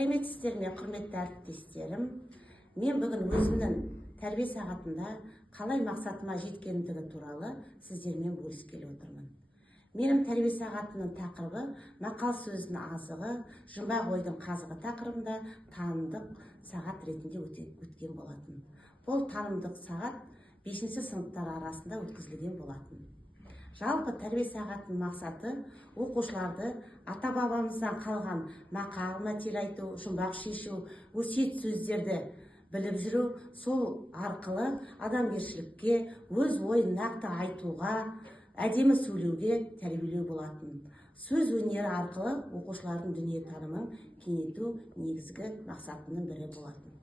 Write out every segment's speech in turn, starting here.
Сәлеметсіздер ме, құрметті әріптестерім. Мен бүгін өзімнің тәрбие сағатында қалай мақсатыма жеткендігі туралы сіздермен бөліскелі отырмын. Менің тәрбие сағатымның тақырыбы мақал сөздің азығы, жұмбақ ойдың қазығы тақырыбында танымдық сағат ретінде өткен болатын. Бұл танымдық сағат 5-ші сыныптар арасында өткізілген болатын. Жалпы тәрбие сағатының мақсаты оқушыларды ата-бабамыздан қалған мақал мәтел айту, жұмбақ шешу, өсиет сөздерді біліп жүру, сол арқылы адамгершілікке, өз ойын нақты айтуға, әдемі сөйлеуге тәрбиелеу болатын. Сөз өнері арқылы оқушылардың дүниетанымын кеңейту негізгі мақсатының бірі болатын.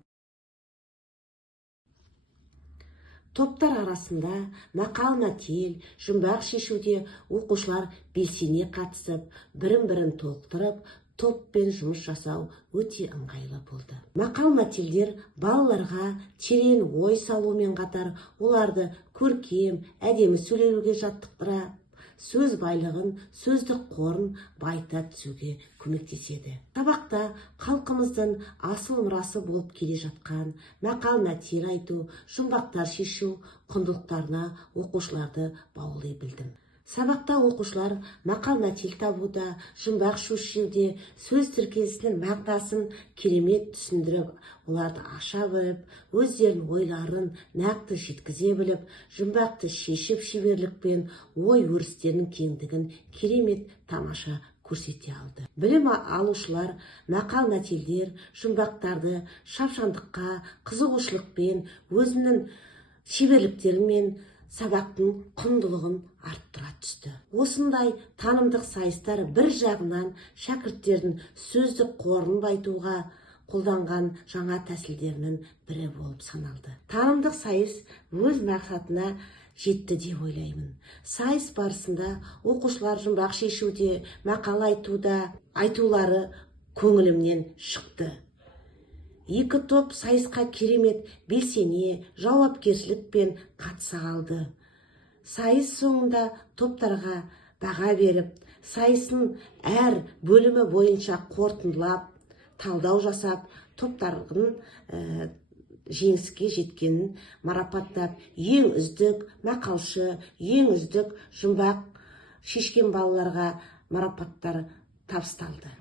Топтар арасында мақал мәтел, жұмбақ шешуде оқушылар белсене қатысып, бірін-бірін толықтырып, топпен жұмыс жасау өте ыңғайлы болды. Мақал мәтелдер балаларға терең ой салумен қатар, оларды көркем, әдемі сөйлеуге жаттықтыра, сөз байлығын, сөздік қорын байыта түсуге көмектеседі. Сабақта халқымыздың асыл мұрасы болып келе жатқан мақал мәтел айту, жұмбақтар шешу құндылықтарына оқушыларды баулай білдім. Сабақта оқушылар мақал мәтел табуда, жұмбақ шешуде сөз тіркесінің мағынасын керемет түсіндіріп, оларды аша біліп, өздерінің ойларын нақты жеткізе біліп, жұмбақты шешіп шеберлікпен ой өрістерінің кеңдігін керемет тамаша көрсете алды. Білім алушылар мақал мәтелдер, жұмбақтарды шапшаңдыққа, қызығушылықпен, өзінің шеберліктерімен сабақтың құндылығын арттыра түсті. Осындай танымдық сайыстар бір жағынан шәкірттердің сөздік қорын байытуға қолданған жаңа тәсілдерінің бірі болып саналды. Танымдық сайыс өз мақсатына жетті деп ойлаймын. Сайыс барысында оқушылар жұмбақ шешуде, мақал айтулары көңілімнен шықты. Екі топ сайысқа керемет белсене, жауапкершілікпен қатыса алды. Сайыс соңында топтарға баға беріп, сайысын әр бөлімі бойынша қорытындылап, талдау жасап, топтардың жеңіске жеткенін марапаттап, ең үздік мақалшы, ең үздік жұмбақ шешкен балаларға марапаттар табысталды.